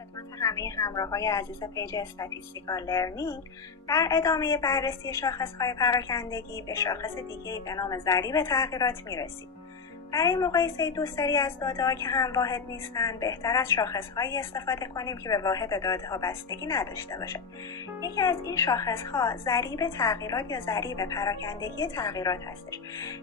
خدمت همه همراه‌های عزیز پیج استاتیستیکال لرنینگ. در ادامه بررسی شاخص‌های پراکندگی به شاخص دیگه‌ای به نام ضریب تغییرات می‌رسیم. برای مقایسه دو سری از داده‌ها که هم واحد نیستند، بهتر از شاخص‌هایی استفاده کنیم که به واحد داده‌ها بستگی نداشته باشد. یکی از این شاخص‌ها ضریب تغییرات یا ضریب پراکندگی تغییرات هستش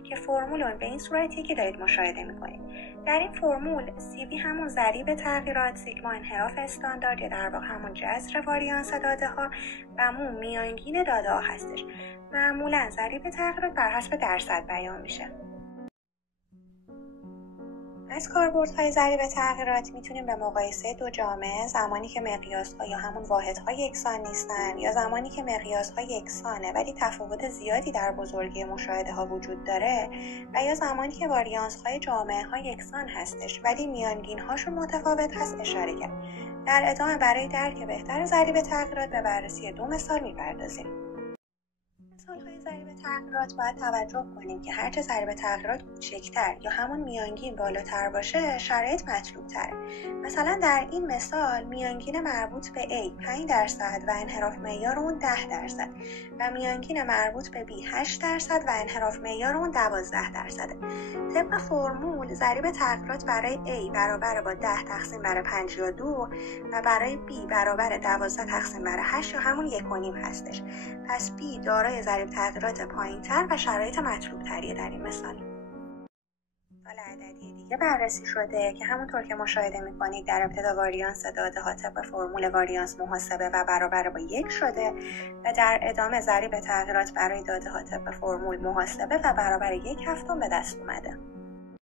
که فرمول اون به این صورتیه که دارید مشاهده می‌کنید. در این فرمول CV همون ضریب تغییرات، سیگما انحراف استاندارد یا در واقع همون جذر واریانس داده‌ها و مو میانگین داده‌ها هستش. معمولاً ضریب تغییرات بر حسب درصد بیان میشه. از کاربردهای ضریب تغییرات میتونیم به مقایسه دو جامعه زمانی که مقیاس‌ها یا همون واحدها یکسان نیستن یا زمانی که مقیاس‌ها یکسانه ولی تفاوت زیادی در بزرگی مشاهده‌ها وجود داره و یا زمانی که واریانس‌های جامعه‌ها یکسان هستش ولی میانگین‌هاشون متفاوت هست اشاره کرد. در ادامه برای درک بهتر ضریب تغییرات به بررسی دو مثال می‌پردازیم. مثال‌های ضریب تغییرات باید توجه کنیم که هرچه ضریب تغییرات کوچکتر یا همون میانگین بالاتر باشه شرایط مطلوب تره. مثلا در این مثال میانگین مربوط به A 5% و انحراف معیار اون 10% و میانگین مربوط به B 8% و انحراف معیار اون 12%. طبق فرمول ضریب تغییرات برای A برابر با 10 تقسیم بر 5 یا 2 و برای B برابر 12 تقسیم بر 8 یا همون 1.5 هستش. پس B دارای ضریب تغییرات پایین‌تر و شرایط مطلوب تریه در این مثال. مثال عددی دیگه بررسی شده که همونطور که مشاهده می‌کنید در ابتدا واریانس داده‌ها طبق فرمول واریانس محاسبه و برابر با 1 شده و در ادامه ضریب تغییرات برای داده‌ها طبق فرمول محاسبه و برابر 1/7 به دست اومده.